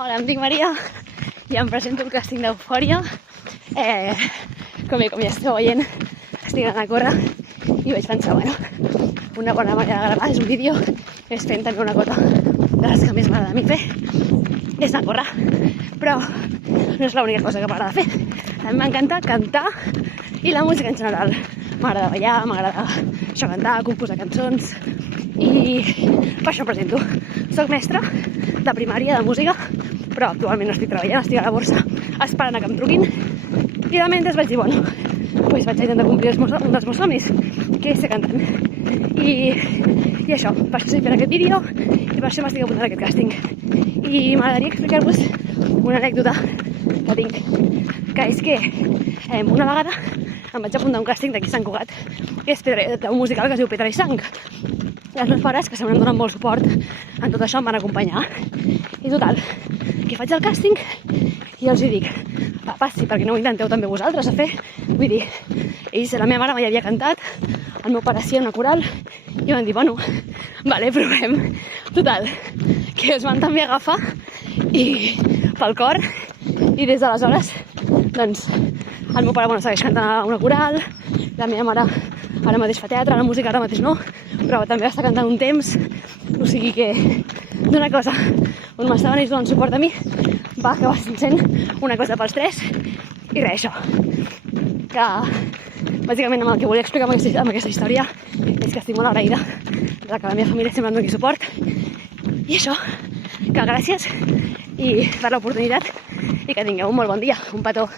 Hola, em dic Maria i em presento el càsting d'Eufòria. Com ja esteu veient, estic anant a córrer i vaig pensar, bueno, una bona manera de gravar és un vídeo, és fent també una cosa de les que més m'agrada a mi fer, és anar a córrer. Però no és l'única cosa que m'agrada fer. També m'encanta cantar i la música en general. M'agrada ballar, m'agrada cantar, composar cançons i per això em presento. Soc mestra de primària de música, però actualment no estic treballant, estic a la borsa esperant a que em truquin. I de mentre vaig dir, bueno, doncs vaig intentar complir un dels meus somnis, que és ser cantant. I això, per això estic fent aquest vídeo i per això m'estic apuntant a aquest càsting. I m'agradaria explicar-vos una anècdota que tinc, que és que una vegada em vaig apuntar a un càsting d'aquí a Sant Cugat, que és d'un musical que es diu Pedra i Sang. I els meus pares, que se m'han donat molt suport en tot això, em van acompanyar. I total, que faig el càsting i els hi dic, passi, perquè no ho intenteu també vosaltres a fer. Vull dir, la meva mare mai havia cantat, el meu pare sí en una coral, i van dir, bueno, vale, provem. Total, que es van també agafar i pel cor, i des d'aleshores, doncs, el meu pare segueix cantant a una coral, la meva mare ara mateix fa teatre, la música ara mateix no, però també està cantant un temps, o sigui que d'una cosa on m'estaven ells donant suport a mi va acabar sent una cosa pels tres. I res, això, que bàsicament el que volia explicar amb aquesta història és que estic molt agraïda de que la meva família sempre em doni suport, i això, que gràcies i per l'oportunitat i que tingueu un molt bon dia. Un petó.